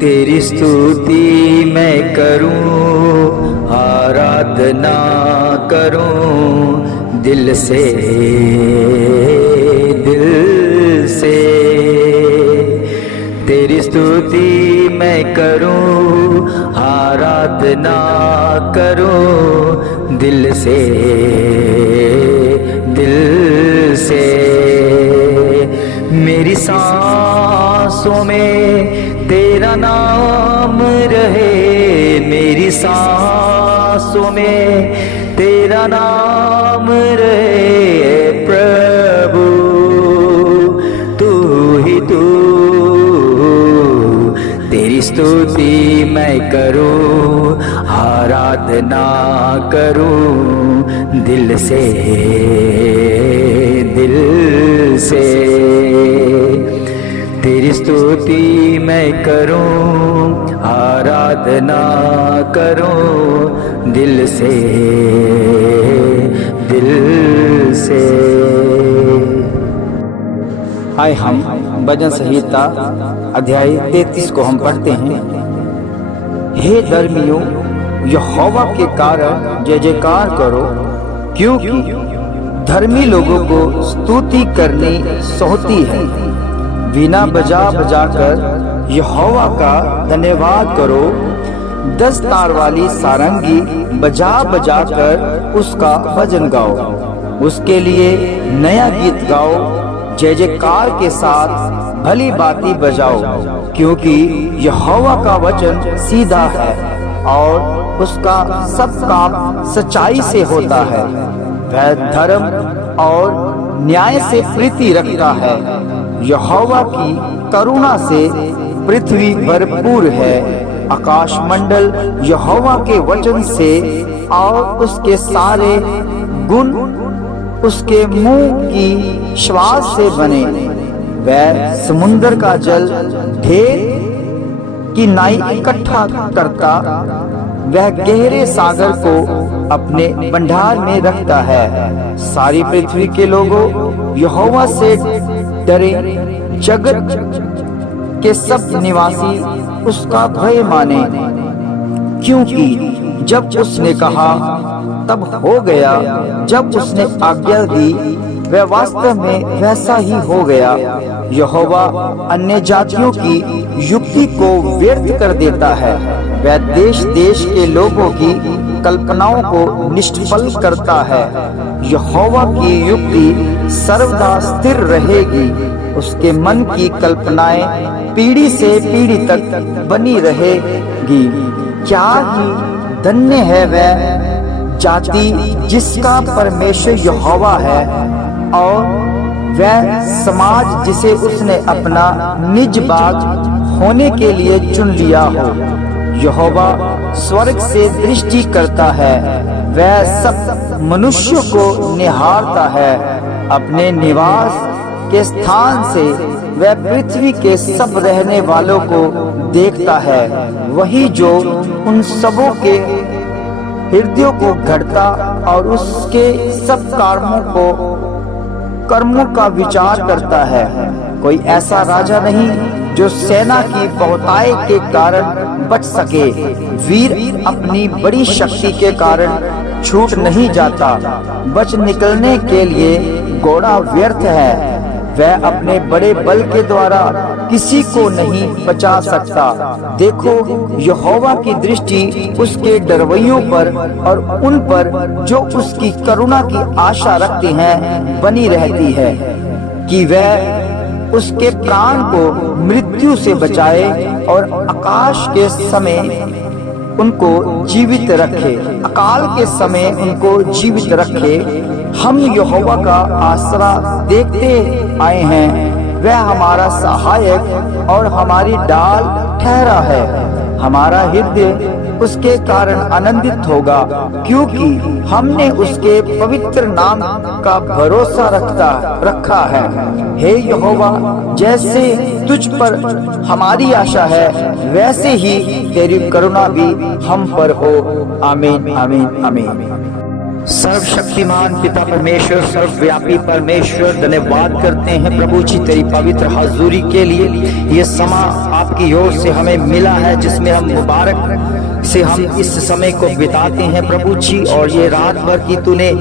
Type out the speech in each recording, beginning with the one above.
तेरी स्तुति मैं करूं, आराधना करूं दिल से, दिल से। तेरी स्तुति मैं करूं, आराधना करूं दिल से, दिल से। मेरी सांसों में तेरा नाम रहे, मेरी सांसों में तेरा नाम रहे प्रभु। तू ही तू, तेरी स्तुति मैं करूं, आराधना करूं दिल से, दिल से। तेरी स्तुति मैं करूं, आराधना करूं दिल से, दिल से। आए हम भजन संहिता अध्याय 33 को हम पढ़ते हैं। हे धर्मियों, यहोवा के कारण जय जयकार करो, क्योंकि धर्मी लोगों को स्तुति करनी सोहती है। वीणा बजा बजा कर यहोवा का धन्यवाद करो, 10 तार वाली सारंगी बजा बजा कर उसका भजन गाओ। उसके लिए नया गीत गाओ, जय जयकार के साथ भली बाती बजाओ, क्योंकि यहोवा का वचन सीधा है और उसका सब काम सच्चाई से होता है। वह धर्म और न्याय से प्रीति रखता है। यहोवा की करुणा से पृथ्वी भरपूर है। आकाश मंडल यहोवा के वचन से और उसके सारे गुण उसके मुंह की श्वास से बने। वह समुद्र का जल ढेर की नाई इकट्ठा करता, वह गहरे सागर को अपने भंडार में रखता है। सारी पृथ्वी के लोगों, यहोवा से डरे, जगत के सब निवासी उसका भय माने, क्योंकि जब उसने कहा तब हो गया, जब उसने आज्ञा दी वह वास्तव में वैसा ही हो गया। यहोवा अन्य जातियों की युक्ति को व्यर्थ कर देता है। वह देश देश के लोगों की कल्पनाओं को निष्फल करता है। यहोवा की युक्ति सर्वदा स्थिर रहेगी, उसके मन की कल्पनाएं पीढ़ी से पीढ़ी तक बनी रहेगी। क्या ही धन्य है वह जाति जिसका परमेश्वर यहोवा है, और वह समाज जिसे उसने अपना निज बाग होने के लिए चुन लिया हो। यहोवा स्वर्ग से दृष्टि करता है, वह सब मनुष्यों को निहारता है। अपने निवास के स्थान से वह पृथ्वी के सब रहने वालों को देखता है। वही जो उन सबों के हृदयों को घड़ता और उसके सब कर्मों का विचार करता है। कोई ऐसा राजा नहीं जो सेना की बहुतायत के कारण बच सके। वीर अपनी बड़ी शक्ति के कारण छूट नहीं जाता। बच निकलने के लिए घोड़ा व्यर्थ है। वह अपने बड़े बल के द्वारा किसी को नहीं बचा सकता। देखो, यहोवा की दृष्टि उसके डरवैयों पर और उन पर जो उसकी करुणा की आशा रखते हैं बनी रहती है, कि वह उसके प्राण को मृत्यु से बचाए और आकाश के समय उनको जीवित रखे, अकाल के समय उनको जीवित रखे। हम यहोवा का आसरा देखते आए हैं। वह हमारा सहायक और हमारी डाल ठहरा है। हमारा हृदय उसके कारण आनंदित होगा, क्योंकि हमने उसके पवित्र नाम का भरोसा रखा है। हे यहोवा, जैसे तुझ पर हमारी आशा है, वैसे ही तेरी करुणा भी हम पर हो। आमीन, आमीन, आमीन। सर्वशक्तिमान पिता परमेश्वर, सर्वव्यापी परमेश्वर, धन्यवाद करते हैं प्रभु जी तेरी पवित्र हजूरी के लिए। ये समा आपकी ओर से हमें मिला है जिसमें हम मुबारक से हम इस समय को बिताते हैं प्रभु जी। और ये रात भर की तूने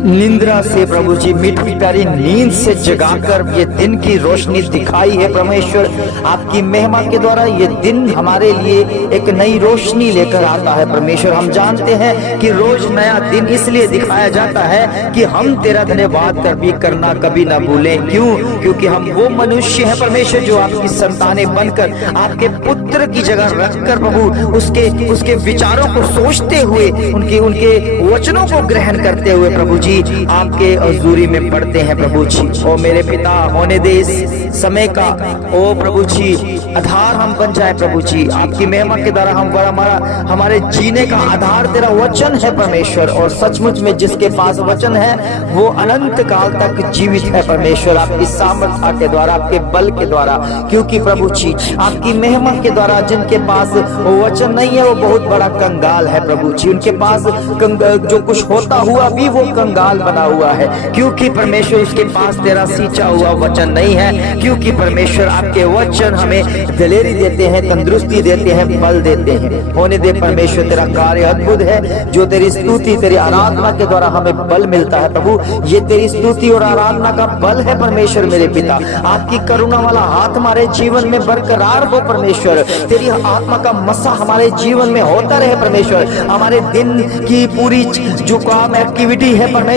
निंद्रा से प्रभु जी, मीठी प्यारी नींद से जगाकर ये दिन की रोशनी दिखाई है परमेश्वर। आपकी महिमा के द्वारा ये दिन हमारे लिए एक नई रोशनी लेकर आता है परमेश्वर। हम जानते हैं कि रोज नया दिन इसलिए दिखाया जाता है कि हम तेरा धन्यवाद करना कभी ना भूलें। क्यों? क्योंकि हम वो मनुष्य हैं परमेश्वर जो आपकी संतानें बनकर आपके पुत्र की जगह रखकर प्रभु उसके विचारों को सोचते हुए उनके वचनों को ग्रहण करते हुए प्रभु जी आपके हजूरी में पढ़ते हैं प्रभु जी। ओ मेरे पिता, होने दे इस समय का ओ प्रभु जी आधार हम बन जाए प्रभु जी। आपकी महिमा के द्वारा हमारे जीने का आधार तेरा वचन है परमेश्वर। और सचमुच में जिसके पास वचन है वो अनंत काल तक जीवित है परमेश्वर, आपकी सामर्थ्य के द्वारा, आपके बल के द्वारा। क्योंकि प्रभु जी आपकी महिमा के द्वारा जिनके पास वचन नहीं है वो बहुत बड़ा कंगाल है प्रभु जी। उनके पास जो कुछ होता हुआ भी वो कंगाल बना हुआ है, क्योंकि परमेश्वर उसके पास तेरा सींचा हुआ वचन नहीं है। क्योंकि परमेश्वर आपके वचन हमें दिलेरी देते हैं, तंदुरुस्ती देते हैं, बल देते हैं। होने दे परमेश्वर, तेरा कार्य अद्भुत है। जो तेरी स्तुति, तेरी आराधना के द्वारा हमें बल मिलता है प्रभु, ये तेरी स्तुति और आराधना का बल है परमेश्वर। मेरे पिता, आपकी करुणा वाला हाथ हमारे जीवन में बरकरार हो परमेश्वर। तेरी आत्मा का मसा हमारे जीवन में होता रहे परमेश्वर। हमारे दिन की पूरी जो काम एक्टिविटी है परमेश्वर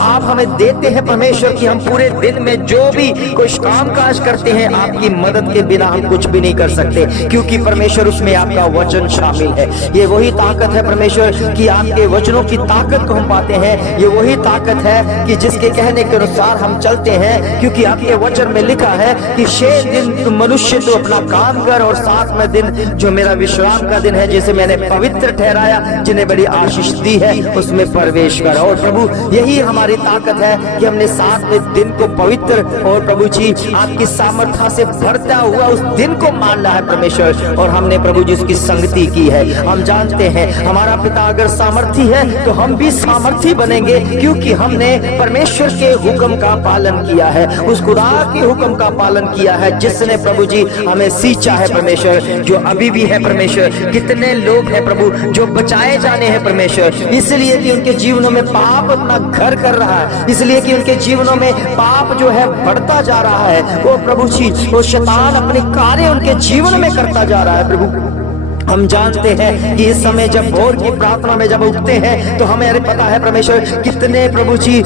आप हमें देते हैं परमेश्वर कि हम पूरे दिन में जो भी कोई काम काज करते हैं आपकी मदद के बिना हम कुछ भी नहीं कर सकते। क्योंकि परमेश्वर उसमें आपका वचन शामिल है। ये वही ताकत है परमेश्वर कि आपके वचनों की ताकत को हम पाते हैं। ये वही ताकत है कि जिसके कहने के अनुसार हम चलते हैं। क्योंकि आपके वचन में लिखा है कि 6 दिन तुम मनुष्य तो अपना काम कर और 7वें दिन जो मेरा विश्राम का दिन है जिसे मैंने पवित्र ठहराया, जिन्हें बड़ी आशीष दी है, उसमें प्रवेश कर। और प्रभु यही हमारी ताकत है कि हमने 7वें दिन को पवित्र और प्रभु जी आपकी सामर्थ्य से भरता हुआ उस दिन को मानना है परमेश्वर। और हमने प्रभु जी उसकी संगति की है। हम जानते हैं हमारा पिता अगर सामर्थी है तो हम भी सामर्थी बनेंगे, क्योंकि हमने परमेश्वर के हुक्म का पालन किया है, उस खुदा के हुक्म का पालन किया है जिसने प्रभु जी हमें सींचा है परमेश्वर। जो अभी भी है परमेश्वर, कितने लोग हैं प्रभु जो बचाए जाने हैं परमेश्वर, इसलिए कि उनके जीवनों में पाप अपना घर कर रहा है, इसलिए कि उनके जीवनों में पाप जो है बढ़ता जा रहा है। वो प्रभु जी वो शैतान अपने कार्य उनके जीवन में करता जा रहा है प्रभु। हम जानते हैं कि इस समय जब भोर की प्रार्थना में जब उठते हैं तो हमें अरे पता है परमेश्वर कितने प्रभु जी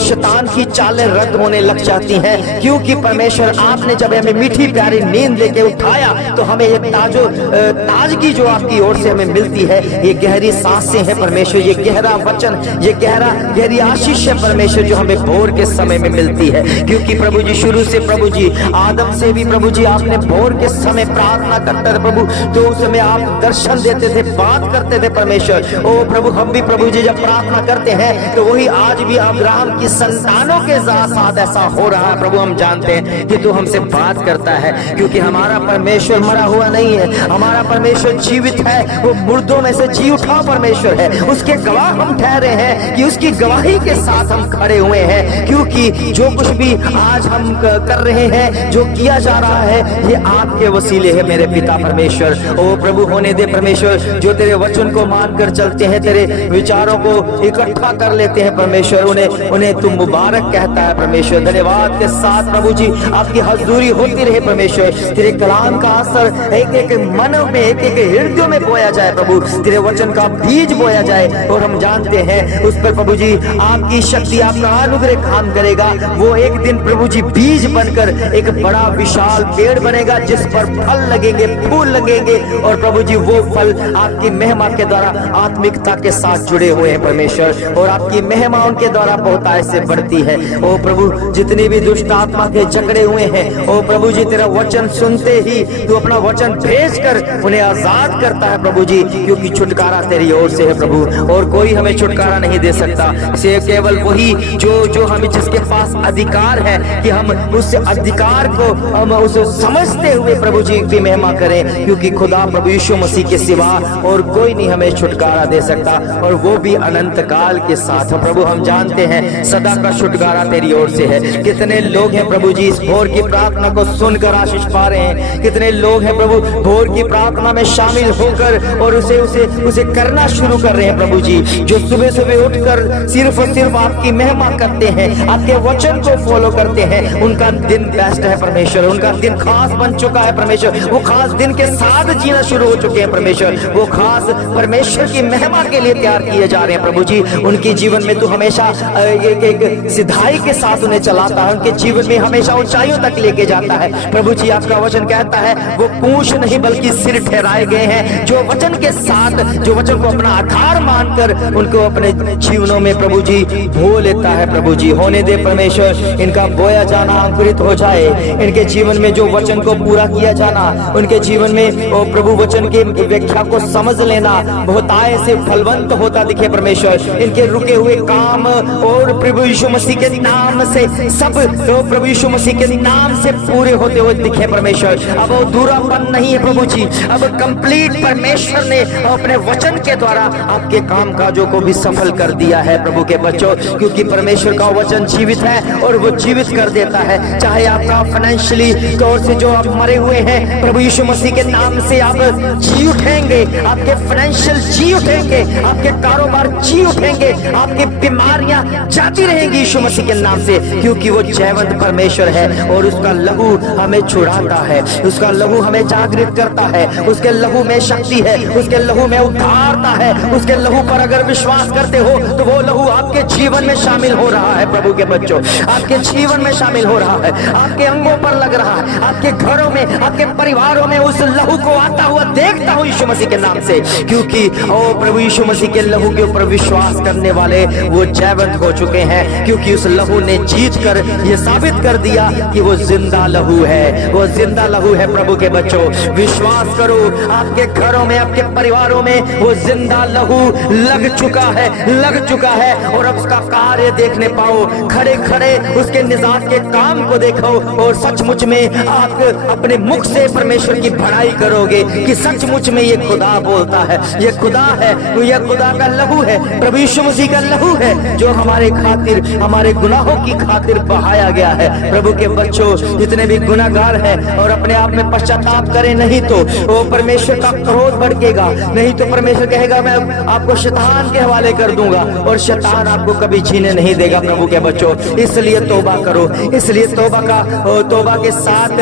शैतान की चालें रद्द होने लग जाती हैं। क्योंकि परमेश्वर आपने जब हमें मीठी प्यारी नींद लेके उठाया तो हमें एक ताजगी जो आपकी ओर से हमें मिलती है, ये गहरी सांसें हैं परमेश्वर, ये गहरा वचन, ये गहरी आशीष है परमेश्वर जो हमें भोर के समय में मिलती है। क्योंकि प्रभु जी शुरू से प्रभु जी आदम से भी प्रभु जी आपने भोर के समय प्रार्थना करते प्रभु, तो उस में आप दर्शन देते थे, बात करते थे परमेश्वर। ओ प्रभु, हम भी प्रभु जी जब प्रार्थना करते हैं तो वही आज भी अब्राहम की संतानों के साथ ऐसा हो रहा है प्रभु। हम जानते हैं कि तू हमसे बात करता है, क्योंकि हमारा परमेश्वर मरा हुआ नहीं है, हमारा परमेश्वर जीवित है, वो मुर्दों में से जी उठा परमेश्वर है। उसके गवाह हम ठहरे हैं कि उसकी गवाही के साथ हम खड़े हुए हैं। क्योंकि जो कुछ भी आज हम कर रहे हैं, जो किया जा रहा है, ये आपके वसीले है मेरे पिता परमेश्वर। ओ प्रभु, होने दे परमेश्वर, जो तेरे वचन को मानकर चलते हैं, तेरे विचारों को इकट्ठा कर लेते हैं परमेश्वर, उन्हें तुम मुबारक कहता है परमेश्वर। धन्यवाद के साथ प्रभु जी आपकी हजूरी होती रहे परमेश्वर। तेरे कलाम का असर एक एक मन में, एक एक हृदय में बोया जाए प्रभु, तेरे वचन का बीज बोया जाए। और हम जानते हैं उस पर प्रभु जी आपकी शक्ति, आपका अनुग्रह काम करेगा। वो एक दिन प्रभु जी बीज बनकर एक बड़ा विशाल पेड़ बनेगा जिस पर फल लगेंगे, फूल लगेंगे। और प्रभु जी वो फल आपकी महिमा के द्वारा आत्मिकता के साथ जुड़े हुए हैं परमेश्वर, और आपकी महिमा उनके द्वारा बहुतायत से बढ़ती है। ओ प्रभु, जितनी भी दुष्ट आत्मा के जकड़े हुए हैं, ओ प्रभु जी तेरा वचन सुनते ही तू अपना वचन भेजकर उन्हें आजाद करता है प्रभु जी, क्योंकि छुटकारा तेरी ओर से है प्रभु, और कोई हमें छुटकारा नहीं दे सकता। से केवल वही जो हम जिसके पास अधिकार है कि हम उस अधिकार को हम उसे समझते हुए प्रभु जी की महिमा करें, क्योंकि खुदा प्रभु यीशु मसीह के सिवा और कोई नहीं हमें छुटकारा दे सकता, और वो भी अनंत काल के साथ। प्रभु हम जानते हैं सदा का छुटकारा तेरी ओर से है। कितने लोग हैं प्रभु जी इस भोर की प्रार्थना को सुनकर आशीष पा रहे हैं। कितने लोग हैं प्रभु भोर की प्रार्थना में शामिल होकर और उसे उसे उसे करना शुरू कर रहे हैं प्रभु जी, जो सुबह सुबह उठकर सिर्फ और सिर्फ आपकी महिमा करते हैं, आपके वचन को फॉलो करते हैं। उनका दिन बेस्ट है परमेश्वर, उनका दिन खास बन चुका है परमेश्वर। वो खास दिन के साथ जीना शुरू हो चुके हैं परमेश्वर। वो खास परमेश्वर की महिमा के लिए तैयार किए जा रहे हैं प्रभु जी। उनके जीवन में तू हमेशा एक सिधाई के साथ उन्हें चलाता है, उनके जीवन में हमेशा ऊंचाइयों तक लेके जाता है प्रभु जी। आपका वचन कहता है वो पूंछ नहीं बल्कि सिर ठहराए गए हैं, जो वचन के साथ, जो वचन को अपना आधार मानकर उनको अपने जीवनों में प्रभु जी बो लेता है प्रभु जी। होने दे परमेश्वर, इनका बोया जाना अंकुरित हो जाए, इनके जीवन में जो वचन को पूरा किया जाना, उनके जीवन में ओ प्रभु वचन की व्याख्या को समझ लेना बहुत आय से फलवंत होता दिखे परमेश्वर। इनके रुके हुए काम और प्रभु यीशु मसीह के नाम से सब तो प्रभु यीशु मसीह के नाम से पूरे होते हुए दिखे परमेश्वर। अब वो अधूरापन नहीं है प्रभु जी, अब कंप्लीट परमेश्वर ने अपने वचन के द्वारा आपके काम काजों को भी सफल कर दिया है प्रभु के बच्चों, क्योंकि परमेश्वर का वचन जीवित है और वो जीवित कर देता है। चाहे आपका फाइनेंशियली तौर से जो आप मरे हुए हैं, प्रभु यीशु मसीह के नाम से आप जी उठेंगे, आपके फाइनेंशियल जी उठेंगे, आपके कारोबार जी उठेंगे, आपकी बीमारियां जाती रहेंगी यीशु मसीह के नाम से, क्योंकि वो जयवंत परमेश्वर है और उसका लहू हमें छुड़ाता है, उसका लहू हमें जागृत करता है, उसके लहू में शक्ति है, उसके लहू में उद्धारता है। उसके लहू पर अगर विश्वास करते हो तो वो लहू आपके जीवन में शामिल हो रहा है प्रभु के बच्चों, आपके जीवन में शामिल हो रहा है, आपके अंगों पर लग रहा है, आपके घरों में, आपके परिवारों में उस लहू को आता हुआ देखता हूं यीशु मसीह के नाम से, क्योंकि ओ प्रभु यीशु मसीह के लहू के ऊपर विश्वास करने वाले वो जयवंत हो चुके हैं, क्योंकि उस लहू ने जीत कर ये साबित कर दिया कि वो जिंदा लहू है, वो जिंदा लहू है प्रभु के बच्चों। विश्वास करो, आपके घरों में, आपके परिवारों में वो जिंदा लहू लग चुका है, लग चुका है, और अब उसका कार्य देखने पाओ, खड़े खड़े उसके निजात के काम को देखो, और सचमुच में आप अपने मुख से परमेश्वर की बड़ाई करोगे कि सचमुच में ये खुदा बोलता है, ये खुदा है, ये खुदा का लहू है, प्रभु यीशु मसीह का लहू है, जो हमारे खातिर, हमारे गुनाहों की खातिर बहाया गया है। प्रभु के बच्चों, जितने भी गुनाहगार हैं और अपने आप में पश्चाताप करें, नहीं तो वो परमेश्वर का क्रोध भड़केगा, नहीं तो परमेश्वर कहेगा मैं आपको शैतान के हवाले कर दूंगा, और शैतान आपको कभी जीने नहीं देगा प्रभु के बच्चों। इसलिए तौबा करो, इसलिए तौबा के साथ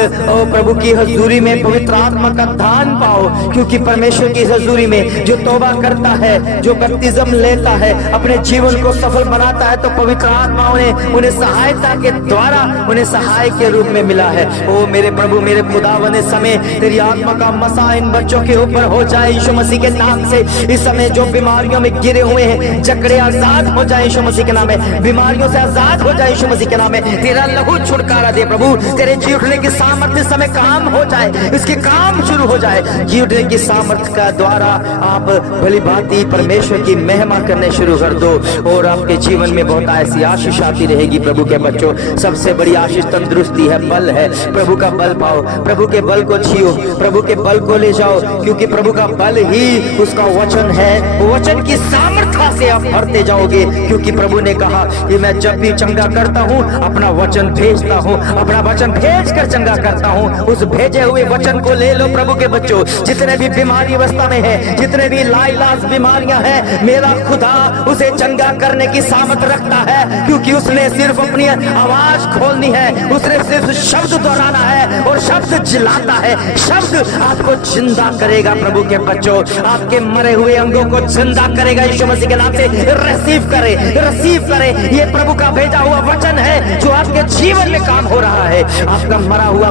प्रभु की हजूरी में पवित्र आत्मा का दान पाओ, क्योंकि परमेश्वर की हजूरी में जो तौबा करता है, जो बपतिस्म लेता है, अपने जीवन को सफल बनाता है, तो पवित्र आत्मा उन्हें सहायता के द्वारा उन्हें सहाय के रूप में मिला है। ओ मेरे प्रभु, मेरे खुदावन, इस समय तेरी आत्मा का मसा इन बच्चों के ऊपर हो जाए यीशु मसीह के नाम से। इस समय जो बीमारियों में गिरे हुए हैं, जकड़े आजाद हो जाए यीशु मसीह के नाम में, बीमारियों से आजाद हो जाए यीशु मसीह के नाम में। तेरा लहू छुटकारा दे प्रभु, तेरे जी उठने की सामर्थ्य समय काम हो जाए, इसके काम शुरू हो जाए। जी उठने की सामर्थ्य का द्वारा आप भली भांति परमेश्वर की महिमा करने शुरू कर दो, और आपके जीवन में बहुत ऐसी आशीष आती रहेगी प्रभु के बच्चों। सबसे बड़ी आशीष तंदुरुस्ती है, बल है। प्रभु का बल पाओ, प्रभु के बल को जियो, प्रभु के बल को ले जाओ, क्योंकि प्रभु का बल ही उसका वचन है। वचन की सामर्थ्य से आप भरते जाओगे, क्योंकि प्रभु ने कहा कि मैं जब भी चंगा करता हूँ अपना वचन भेजता हूँ, अपना वचन भेज कर चंगा करता हूँ। उस भेजे हुए वचन को ले लो प्रभु के बच्चों। जितने भी बीमारी अवस्था में है, जितने भी लाइलाज बीमारियां हैं, मेरा खुदा उसे चंगा करने की सामर्थ रखता है, क्योंकि उसने सिर्फ अपनी आवाज खोलनी है, उसने सिर्फ शब्द दोहराना है, और शब्द जिलाता है, शब्द आपको जिंदा करेगा प्रभु के बच्चों। आपके मरे हुए अंगों को जिंदा करेगा यीशु मसीह के नाम से। रिसीव करे, रिसीव करे, ये प्रभु का भेजा हुआ वचन है जो आपके जीवन में काम हो रहा है। आपका मरा हुआ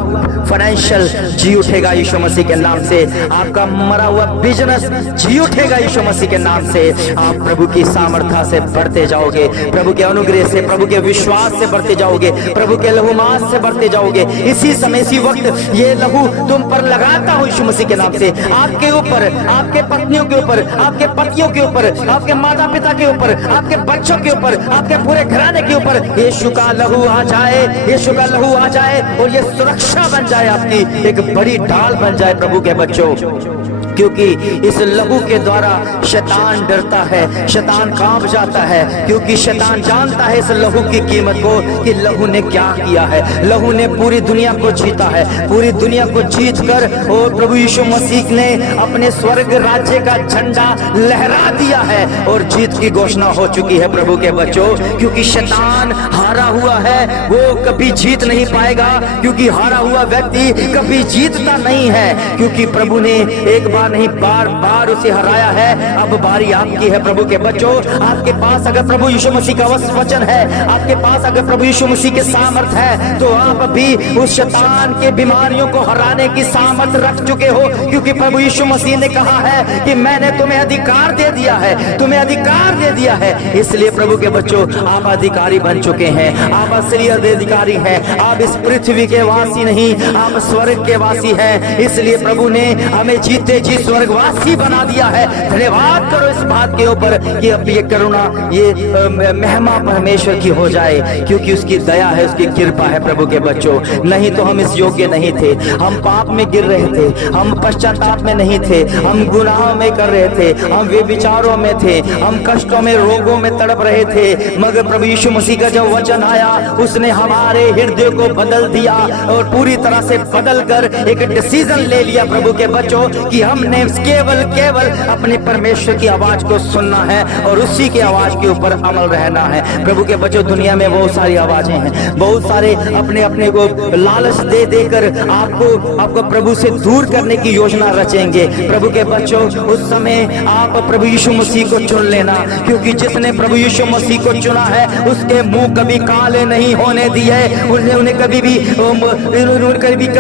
फाइनेंशियल जी उठेगा यीशु मसीह के नाम से, आपका मरा हुआ बिजनेस जी उठेगा यीशु मसीह के नाम से। आप प्रभु की सामर्थ्य से बढ़ते जाओगे, प्रभु के अनुग्रह से, प्रभु के विश्वास से बढ़ते जाओगे, प्रभु के लहूमास से बढ़ते जाओगे। इसी समय, इसी वक्त ये लहू तुम पर लगाता हूं यीशु मसीह के नाम से, आपके ऊपर, आपके पत्नियों के ऊपर, आपके पतियों के ऊपर, आपके माता पिता के ऊपर, आपके बच्चों के ऊपर, आपके पूरे घराने के ऊपर यीशु का लहू आ जाए, यीशु का लहू आ जाए, और ये सुरक्षा बन जाए, आपकी एक बड़ी ढाल बन जाए प्रभु के बच्चों। बच्चों, क्योंकि इस लहू के द्वारा शैतान डरता है, शैतान कांप जाता है, क्योंकि शैतान जानता है इस लहू की कीमत को कि लहू ने क्या किया है। लहू ने पूरी दुनिया को जीता है, पूरी दुनिया को जीत कर और प्रभु यीशु मसीह ने अपने स्वर्ग राज्य का झंडा लहरा दिया है और जीत की घोषणा हो चुकी है प्रभु के बच्चों। क्योंकि शैतान हारा हुआ है, वो कभी जीत नहीं पाएगा, क्योंकि हारा हुआ व्यक्ति कभी जीतता नहीं है, क्योंकि प्रभु ने एक बार नहीं बार बार उसे हराया है। अब बारी आपकी है प्रभु के बच्चों। आपके पास अगर प्रभु यीशु मसीह का वचन है, आपके पास अगर प्रभु यीशु मसीह के सामर्थ है, तो आप अभी उस शैतान के बीमारियों को हराने की सामर्थ रख चुके हो, क्योंकि प्रभु यीशु मसीह ने कहा है कि मैंने तुम्हें अधिकार दे दिया है, तुम्हें अधिकार दे दिया है। इसलिए प्रभु के बच्चों, आप अधिकारी बन चुके हैं, आप असली अधिकारी हैं। आप इस पृथ्वी के वासी नहीं, आप स्वर्ग के वासी हैं। इसलिए प्रभु ने हमें जीते जी स्वर्गवासी बना दिया है। धन्यवाद करो इस बात के ऊपर कि अब ये करुणा, ये महिमा परमेश्वर की हो जाए, क्योंकि उसकी दया है, उसकी कृपा है प्रभु के बच्चों। नहीं तो हम इस योग्य नहीं थे, हम पाप में गिर रहे थे, हम पश्चाताप में नहीं थे, हम गुनाहों में कर रहे थे, हम व्यभिचारों में थे, हम कष्टों में रोगों में तड़प रहे थे। मगर प्रभु यीशु मसीह का जब वचन आया, उसने हमारे हृदय को बदल दिया और पूरी तरह से बदल कर एक डिसीजन ले लिया प्रभु के बच्चों कि हमने केवल अपने परमेश्वर की आवाज को सुनना है और उसी की आवाज के ऊपर अमल रहना है। प्रभु के बच्चों, दुनिया में बहुत सारी आवाजें हैं, बहुत सारे अपने को लालच दे देकर आपको प्रभु से दूर करने की योजना रचेंगे। प्रभु के बच्चों, उस समय आप प्रभु यीशु मसीह को चुन लेना, क्योंकि जिसने प्रभु यीशु मसीह को चुना है उसके मुंह कभी काले नहीं होने दिए। उन्हें कभी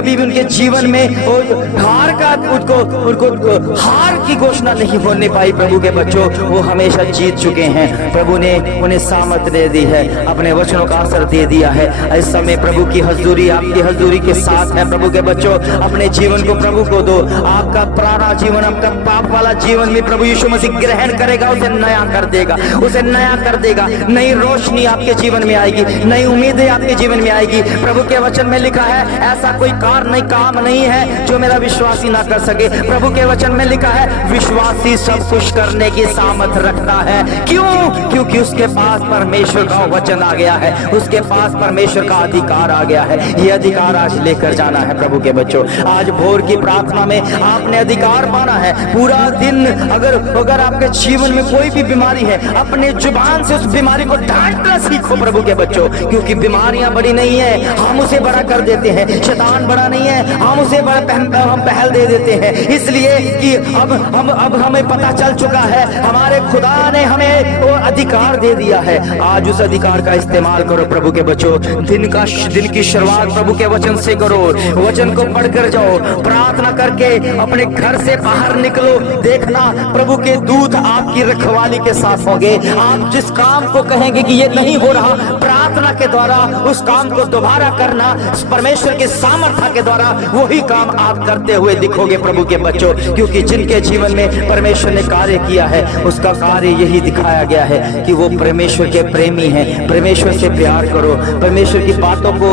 भी उनके जीवन में हार की घोषणा नहीं होने पाई। प्रभु के बच्चों, वो हमेशा जीत चुके हैं। प्रभु ने उन्हें सामर्थ दे दी है, अपने वचनों का असर दे दिया है। इस समय प्रभु की हजूरी आपकी हजूरी के साथ है। प्रभु के बच्चों, अपने जीवन को प्रभु को दो। आपका पुराना जीवन, आपका पाप वाला जीवन भी प्रभु यीशु मसीह ग्रहण करेगा, उसे नया कर देगा, उसे नया कर देगा। नई रोशनी आपके जीवन में आएगी, नई उम्मीदें आपके जीवन में आएगी। प्रभु के वचन में लिखा है, ऐसा कोई काम नहीं है जो मेरा विश्वासी ना कर सके। प्रभु के वचन में लिखा है, विश्वासी सब कुछ करने की सामर्थ रखता है। क्यों? क्योंकि उसके पास परमेश्वर का वचन आ गया है, उसके पास परमेश्वर का अधिकार आ गया है। ये अधिकार आज लेकर जाना है प्रभु के बच्चों। आज भोर की प्रार्थना में आपने अधिकार पाना है। पूरा दिन अगर आपके जीवन में कोई भी बीमारी है, अपने जुबान से उस बीमारी को डांटना सीखो प्रभु के बच्चों, क्योंकि बीमारियां बड़ी नहीं है, हम उसे बड़ा कर देते हैं। शैतान बड़ा नहीं है, हम उसे बड़ा हम पहल दे देते हैं। इसलिए कि अब हमें पता चल चुका है, हमारे खुदा ने हमें वो अधिकार दे दिया है। आज उस अधिकार का इस्तेमाल करो प्रभु के बच्चों। दिन की शुरुआत प्रभु के वचन से करो, वचन को पढ़कर जाओ, प्रार्थना करके अपने घर से बाहर निकलो। देखना, प्रभु के दूत आपकी रखवाली के साथ होंगे। आप जिस काम को कहेंगे कि ये नहीं हो रहा, प्रार्थना के द्वारा उस काम को दोबारा करना, परमेश्वर के सामर्थ्य के द्वारा वही काम आप करते हुए दिखोगे प्रभु के बच्चों। क्योंकि जिनके जीवन में परमेश्वर ने कार्य किया है, उसका कार्य यही दिखाया गया है कि वो परमेश्वर के प्रेमी हैं। परमेश्वर से प्यार करो, परमेश्वर की बातों को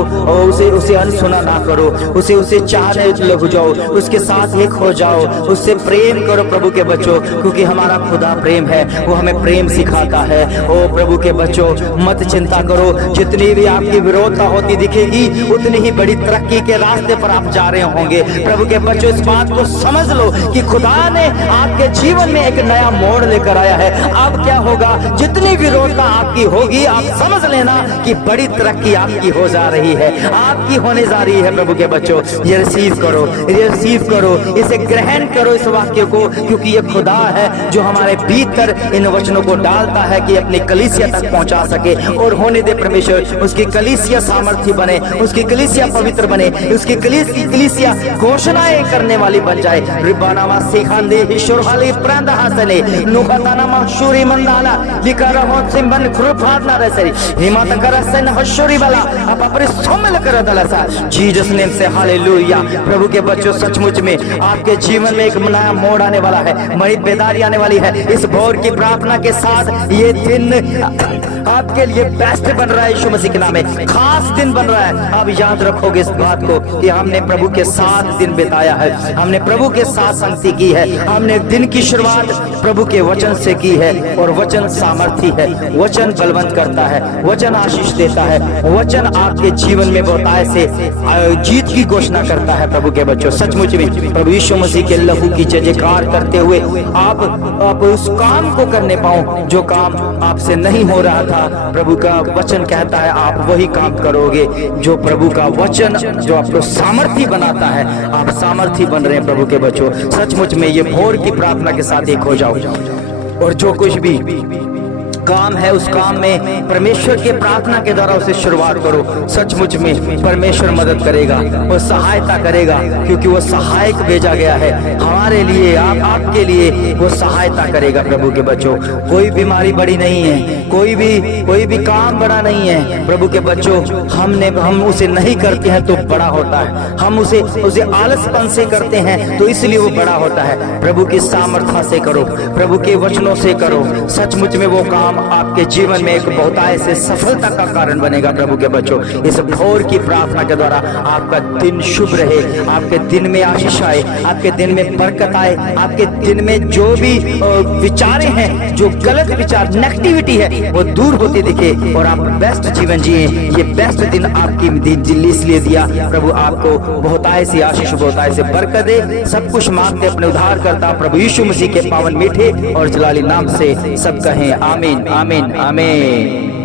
उसे अनसुना ना करो, उसे चाहने लग जाओ, उसके साथ एक हो जाओ, उससे प्रेम करो प्रभु के बच्चों। क्योंकि हमारा खुदा प्रेम है, वो हमें प्रेम सिखाता है। ओ प्रभु के बच्चों, मत चिंता करो, जितनी भी आपकी विरोधता होती दिखेगी, उतनी ही बड़ी तरक्की के रास्ते पर आप जा रहे होंगे। प्रभु के बच्चों, इस बात को समझ लो कि खुदा ने आपके जीवन में एक नया मोड़ लेकर आया है। अब क्या होगा, जितनी विरोधता आपकी होगी, आप समझ लेना कि बड़ी तरक्की आपकी हो जा रही है, आपकी होने जा रही है। प्रभु के बच्चों, ये रिसीव करो, इसे ग्रहण करो इस वाक्य को, क्योंकि ये खुदा है जो हमारे भीतर इन वचनों को डालता है कि अपनी कलीसिया तक पहुंचा सके। और होने दे परमेश्वर, उसकी कलीसिया सामर्थ्य बने, उसकी कलीसिया पवित्र बने, उसकी कलीसिया घोषणाएं करने वाली बन जाए। रिबानामा सिखांदे ईश्वर वाली प्रांत हासने नुखताना मशूरी मंदाना लिकर हो सिंबन खुरफादना रसरी हिम्मत करसन हशूरी वाला अब अपने सोमल कर दलसा जीसस नेम से हालेलुया। प्रभु के बच्चों, सचमुच में आपके जीवन में एक नया मोड़ आने वाला है, बड़ी बेदारी आने वाली है। इस भोर की प्रार्थना के साथ ये दिन आपके लिए बेस्ट बन रहा है, यीशु मसीह के नाम में खास दिन बन रहा है। आप याद रखोगे इस बात को कि हमने प्रभु के साथ दिन बिताया है, हमने प्रभु के साथ संगति की है, हमने दिन की शुरुआत प्रभु के वचन से की है। और वचन सामर्थी है, वचन बलवंत करता है, वचन आशीष देता है, वचन आपके जीवन में बहुताय से जीत की घोषणा करता है। प्रभु के बच्चों, सचमुच में प्रभु यीशु मसीह के लहू की जय जयकार करते हुए आप उस काम को करने पाओ जो काम आपसे नहीं हो रहा था। प्रभु का वचन कहता है आप वही काम करोगे जो प्रभु का वचन जो आपको सामर्थी बनाता है। आप सामर्थी बन रहे हैं प्रभु के बच्चों। सचमुच में ये भोर की प्रार्थना के साथ एक हो जाओ और जो कुछ भी काम है उस काम में परमेश्वर के प्रार्थना के द्वारा उसे शुरुआत करो। सचमुच में परमेश्वर मदद करेगा, वो सहायता करेगा, क्योंकि वो सहायक भेजा गया है हमारे लिए, आपके लिए वो सहायता करेगा। प्रभु के बच्चों, कोई बीमारी बड़ी नहीं है, कोई भी काम बड़ा नहीं है। प्रभु के बच्चों, हम उसे नहीं करते हैं तो बड़ा होता है, हम उसे आलसपन से करते हैं तो इसलिए वो बड़ा होता है। प्रभु की सामर्थ्य से करो, प्रभु के वचनों से करो, सचमुच में वो काम आपके जीवन में एक बहुतायत से सफलता का कारण बनेगा। प्रभु के बच्चों, इस भोर की प्रार्थना के द्वारा आपका दिन शुभ रहे, आपके दिन में आशीष आए, आपके दिन में बरकत आए, आपके दिन में जो भी विचारें हैं, जो गलत विचार नेगेटिविटी है वो दूर होती दिखे और आप बेस्ट जीवन जिए। ये बेस्ट दिन आपकी दिल्ली इसलिए दिया। प्रभु आपको बहुतायत से आशीष, बहुतायत से बरकत दे। सब कुछ मांगते अपने उद्धार करता प्रभु यीशु मसीह के पावन मीठे और जलाली नाम से सब कहें आमीन, आमीन, आमीन।